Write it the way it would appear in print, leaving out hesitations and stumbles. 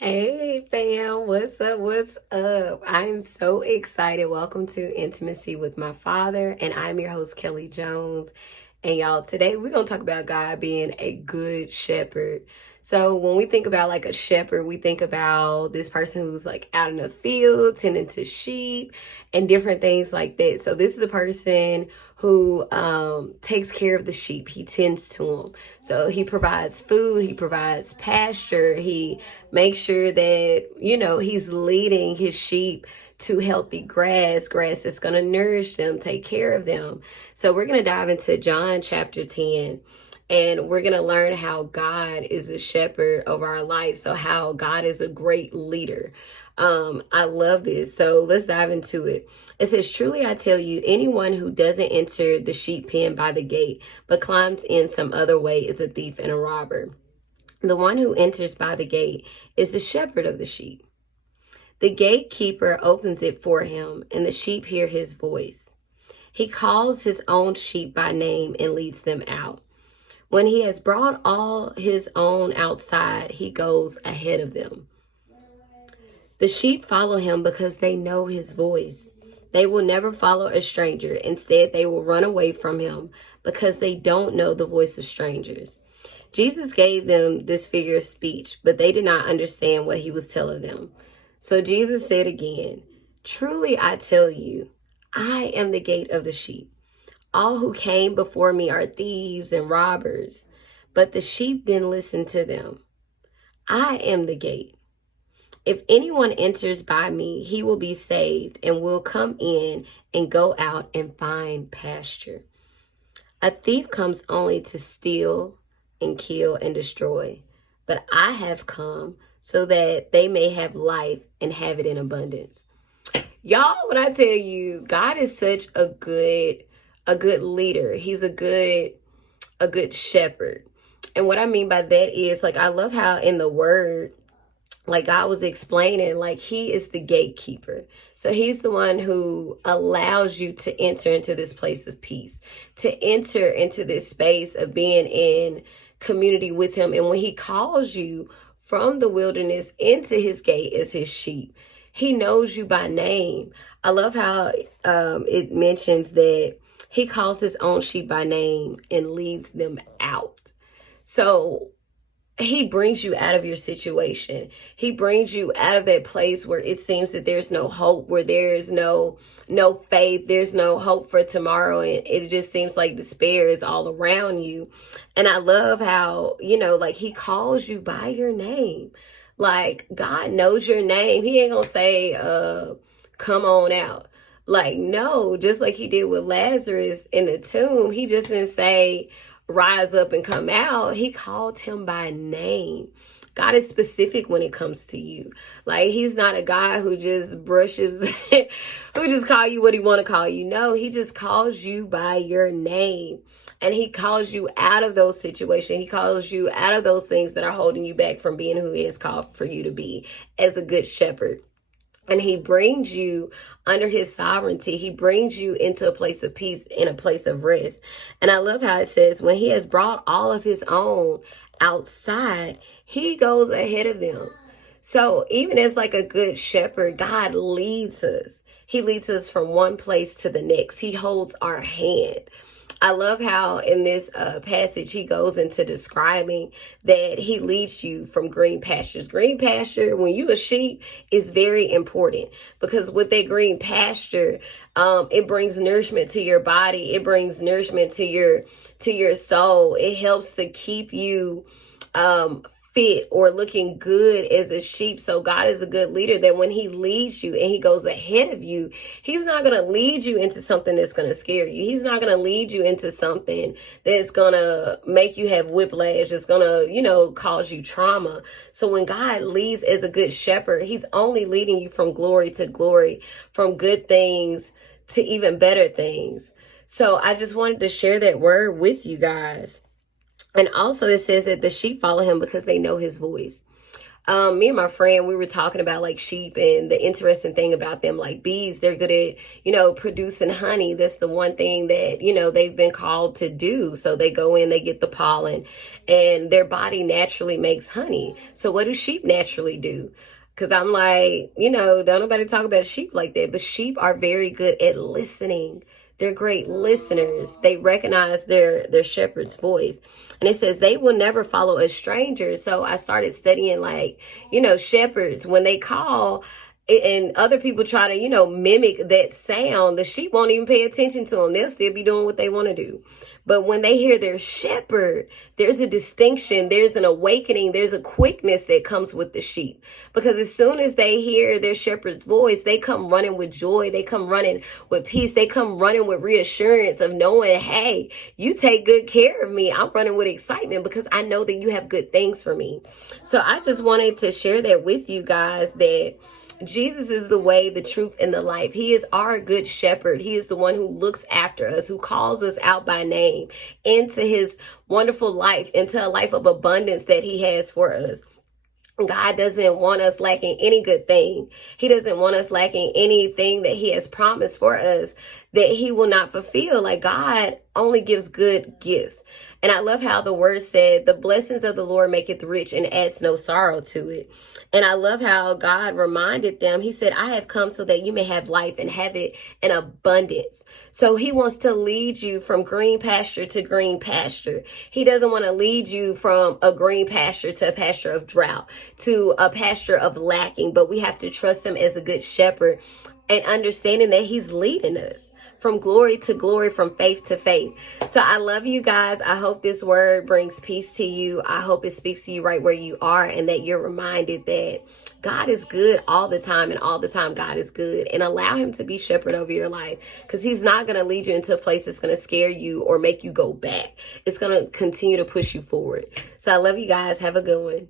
Hey fam, what's up? What's up? I'm so excited. Welcome to Intimacy with My Father, and I'm your host, Kelly Jones. And y'all, today we're going to talk about God being a good shepherd. So, when we think about like a shepherd, we think about this person who's like out in the field tending to sheep and different things like that. So, this is the person who takes care of the sheep, he tends to them. So, he provides food, he provides pasture, he make sure that, he's leading his sheep to healthy grass that's going to nourish them, take care of them. So we're going to dive into John chapter 10, and we're going to learn how God is the shepherd of our life. So how God is a great leader. I love this. So let's dive into it. It says, truly I tell you, anyone who doesn't enter the sheep pen by the gate, but climbs in some other way is a thief and a robber. The one who enters by the gate is the shepherd of the sheep. The gatekeeper opens it for him, and the sheep hear his voice. He calls his own sheep by name and leads them out. When he has brought all his own outside, he goes ahead of them. The sheep follow him because they know his voice. They will never follow a stranger. Instead, they will run away from him because they don't know the voice of strangers. Jesus gave them this figure of speech, but they did not understand what he was telling them. So Jesus said again, truly I tell you, I am the gate of the sheep. All who came before me are thieves and robbers, but the sheep didn't listen to them. I am the gate. If anyone enters by me, he will be saved and will come in and go out and find pasture. A thief comes only to steal and kill and destroy, but I have come so that they may have life and have it in abundance. Y'all, when I tell you, God is such a good leader. He's a good shepherd. And what I mean by that is, like, I love how in the word, like God was explaining, like he is the gatekeeper. So he's the one who allows you to enter into this place of peace, to enter into this space of being in community with him. And when he calls you from the wilderness into his gate as his sheep, he knows you by name. I love how it mentions that he calls his own sheep by name and leads them out. So he brings you out of your situation. He brings you out of that place where it seems that there's no hope, where there is no faith, there's no hope for tomorrow, and it just seems like despair is all around you. And I love how, like he calls you by your name. Like God knows your name. He ain't gonna say, come on out. Like, no, just like he did with Lazarus in the tomb, he just didn't say, rise up and come out. He called him by name. God is specific when it comes to you. Like he's not a guy who just brushes, who just call you what he want to call you. No, he just calls you by your name. And he calls you out of those situations. He calls you out of those things that are holding you back from being who he has called for you to be as a good shepherd. And he brings you under his sovereignty. He brings you into a place of peace, in a place of rest. And I love how it says, when he has brought all of his own outside, he goes ahead of them. So even as like a good shepherd, God leads us. He leads us from one place to the next. He holds our hand. I love how in this passage he goes into describing that he leads you from green pastures. Green pasture, when you a sheep, is very important because with that green pasture, it brings nourishment to your body. It brings nourishment to your soul. It helps to keep you fit or looking good as a sheep. So God is a good leader that when he leads you and he goes ahead of you, he's not going to lead you into something that's going to scare you. He's not going to lead you into something that's going to make you have whiplash. It's going to, cause you trauma. So when God leads as a good shepherd, he's only leading you from glory to glory, from good things to even better things. So I just wanted to share that word with you guys. And also it says that the sheep follow him because they know his voice. Me and my friend, we were talking about like sheep, and the interesting thing about them, like bees, they're good at, producing honey. That's the one thing that, they've been called to do. So they go in, they get the pollen, and their body naturally makes honey. So what do sheep naturally do? Because I'm like, don't nobody talk about sheep like that, but sheep are very good at listening. They're great listeners. They recognize their shepherd's voice. And it says they will never follow a stranger. So I started studying like, shepherds, when they call and other people try to, mimic that sound, the sheep won't even pay attention to them. They'll still be doing what they want to do. But when they hear their shepherd, there's a distinction, there's an awakening, there's a quickness that comes with the sheep. Because as soon as they hear their shepherd's voice, they come running with joy, they come running with peace, they come running with reassurance of knowing, hey, you take good care of me. I'm running with excitement because I know that you have good things for me. So I just wanted to share that with you guys, that Jesus is the way, the truth, and the life. He is our good shepherd. He is the one who looks after us, who calls us out by name into his wonderful life, into a life of abundance that he has for us. God doesn't want us lacking any good thing. He doesn't want us lacking anything that he has promised for us that he will not fulfill. Like, God only gives good gifts. And I love how the word said, the blessings of the Lord maketh rich and adds no sorrow to it. And I love how God reminded them, he said, I have come so that you may have life and have it in abundance. So he wants to lead you from green pasture to green pasture. He doesn't want to lead you from a green pasture to a pasture of drought, to a pasture of lacking. But we have to trust him as a good shepherd and understanding that he's leading us from glory to glory, from faith to faith. So I love you guys. I hope this word brings peace to you. I hope it speaks to you right where you are, and that you're reminded that God is good all the time, and all the time God is good. And allow him to be shepherd over your life, because he's not going to lead you into a place that's going to scare you or make you go back. It's going to continue to push you forward. So I love you guys. Have a good one.